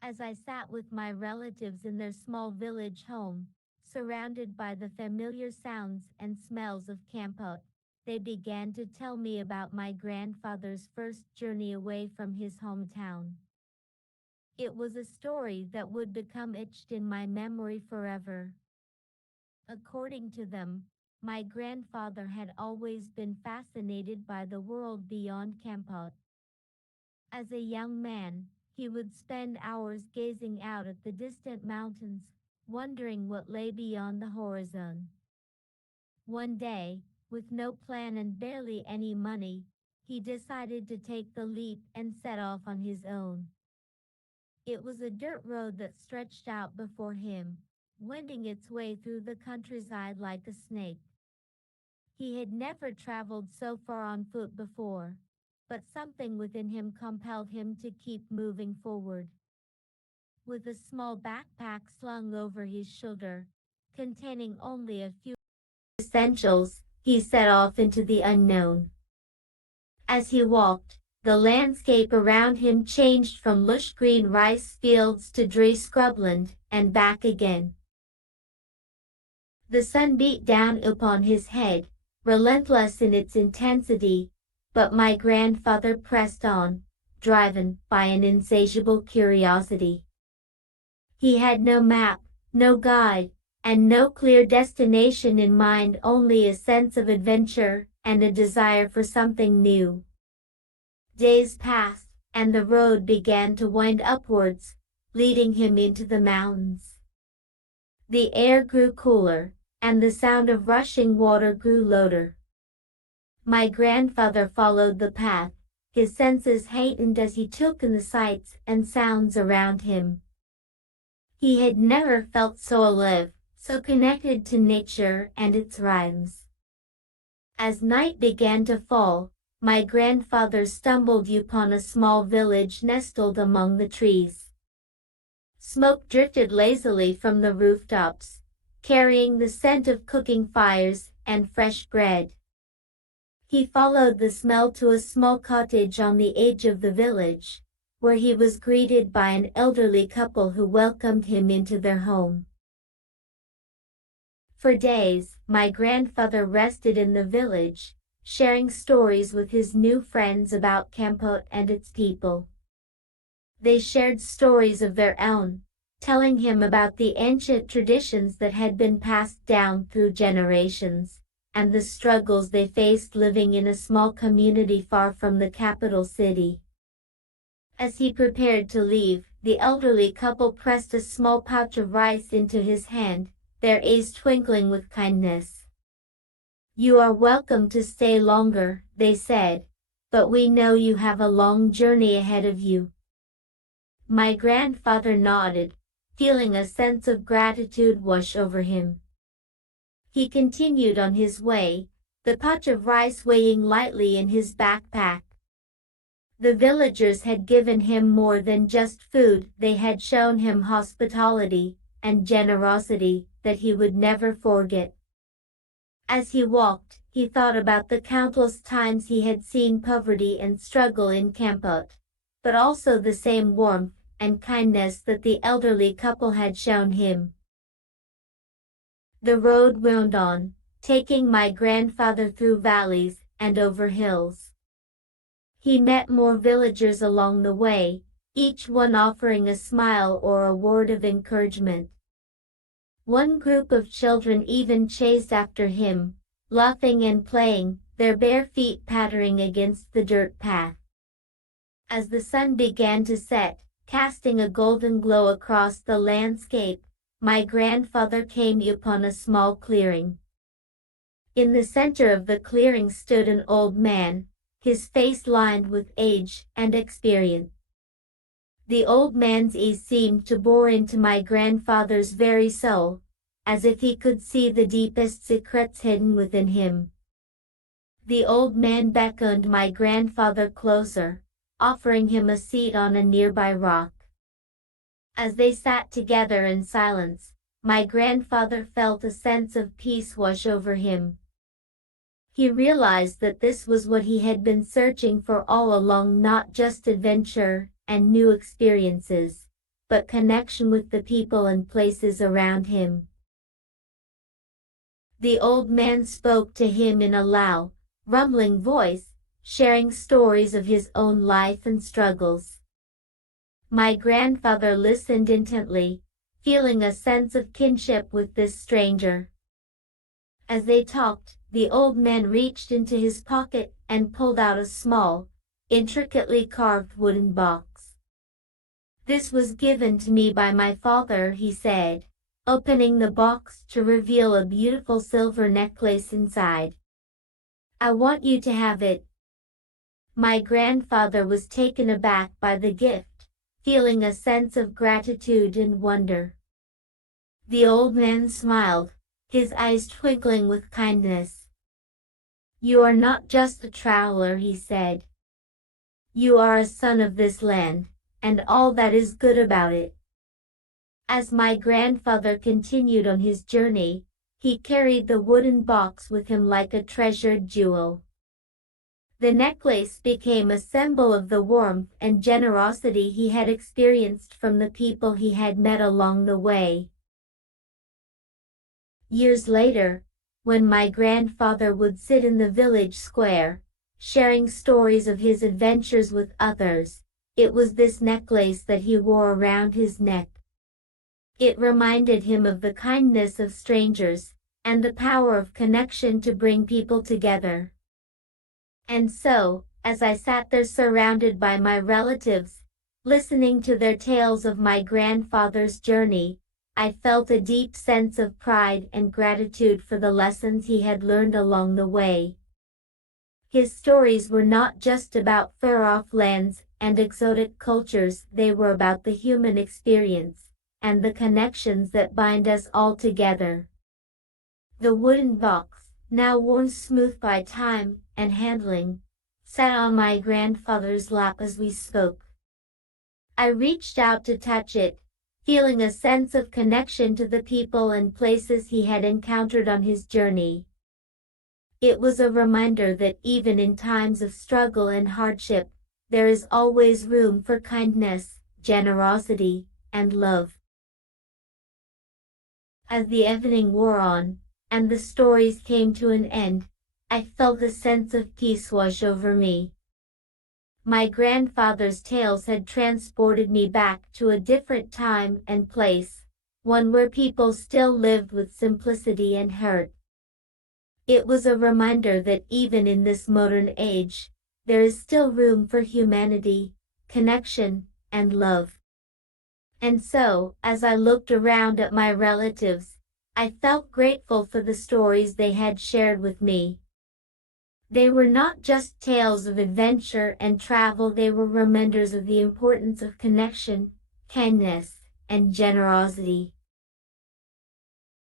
As I sat with my relatives in their small village home, surrounded by the familiar sounds and smells of Campo, they began to tell me about my grandfather's first journey away from his hometown. It was a story that would become etched in my memory forever. According to them, my grandfather had always been fascinated by the world beyond Campo. As a young man, he would spend hours gazing out at the distant mountains, wondering what lay beyond the horizon. One day, with no plan and barely any money, he decided to take the leap and set off on his own. It was a dirt road that stretched out before him, wending its way through the countryside like a snake. He had never traveled so far on foot before, but something within him compelled him to keep moving forward. With a small backpack slung over his shoulder, containing only a few essentials, he set off into the unknown. As he walked, the landscape around him changed from lush green rice fields to dry scrubland, and back again. The sun beat down upon his head, relentless in its intensity, but my grandfather pressed on, driven by an insatiable curiosity. He had no map, no guide, and no clear destination in mind, only a sense of adventure and a desire for something new. Days passed, and the road began to wind upwards, leading him into the mountains. The air grew cooler, and the sound of rushing water grew louder. My grandfather followed the path, his senses heightened as he took in the sights and sounds around him. He had never felt so alive, so connected to nature and its rhythms. As night began to fall, my grandfather stumbled upon a small village nestled among the trees. Smoke drifted lazily from the rooftops, carrying the scent of cooking fires and fresh bread. He followed the smell to a small cottage on the edge of the village, where he was greeted by an elderly couple who welcomed him into their home. For days, my grandfather rested in the village, sharing stories with his new friends about Campo and its people. They shared stories of their own, telling him about the ancient traditions that had been passed down through generations, and the struggles they faced living in a small community far from the capital city. As he prepared to leave, the elderly couple pressed a small pouch of rice into his hand, their eyes twinkling with kindness. "You are welcome to stay longer," they said, "but we know you have a long journey ahead of you." My grandfather nodded, feeling a sense of gratitude wash over him. He continued on his way, the pouch of rice weighing lightly in his backpack. The villagers had given him more than just food, they had shown him hospitality and generosity that he would never forget. As he walked, he thought about the countless times he had seen poverty and struggle in Campo, but also the same warmth and kindness that the elderly couple had shown him. The road wound on, taking my grandfather through valleys and over hills. He met more villagers along the way, each one offering a smile or a word of encouragement. One group of children even chased after him, laughing and playing, their bare feet pattering against the dirt path. As the sun began to set, casting a golden glow across the landscape, my grandfather came upon a small clearing. In the center of the clearing stood an old man, his face lined with age and experience. The old man's eyes seemed to bore into my grandfather's very soul, as if he could see the deepest secrets hidden within him. The old man beckoned my grandfather closer, offering him a seat on a nearby rock. As they sat together in silence, my grandfather felt a sense of peace wash over him. He realized that this was what he had been searching for all along, not just adventure and new experiences, but connection with the people and places around him. The old man spoke to him in a loud, rumbling voice, sharing stories of his own life and struggles. My grandfather listened intently, feeling a sense of kinship with this stranger. As they talked, the old man reached into his pocket and pulled out a small, intricately carved wooden box. "This was given to me by my father," he said, opening the box to reveal a beautiful silver necklace inside. "I want you to have it." My grandfather was taken aback by the gift, feeling a sense of gratitude and wonder. The old man smiled, his eyes twinkling with kindness. "You are not just a traveler," he said. "You are a son of this land, and all that is good about it." As my grandfather continued on his journey, he carried the wooden box with him like a treasured jewel. The necklace became a symbol of the warmth and generosity he had experienced from the people he had met along the way. Years later, when my grandfather would sit in the village square, sharing stories of his adventures with others, it was this necklace that he wore around his neck. It reminded him of the kindness of strangers, and the power of connection to bring people together. And so, as I sat there surrounded by my relatives, listening to their tales of my grandfather's journey, I felt a deep sense of pride and gratitude for the lessons he had learned along the way. His stories were not just about far-off lands and exotic cultures, they were about the human experience, and the connections that bind us all together. The wooden box, now worn smooth by time and handling, sat on my grandfather's lap as we spoke. I reached out to touch it, feeling a sense of connection to the people and places he had encountered on his journey. It was a reminder that even in times of struggle and hardship, there is always room for kindness, generosity, and love. As the evening wore on, and the stories came to an end, I felt a sense of peace wash over me. My grandfather's tales had transported me back to a different time and place, one where people still lived with simplicity and heart. It was a reminder that even in this modern age, there is still room for humanity, connection, and love. And so, as I looked around at my relatives, I felt grateful for the stories they had shared with me. They were not just tales of adventure and travel, they were reminders of the importance of connection, kindness, and generosity.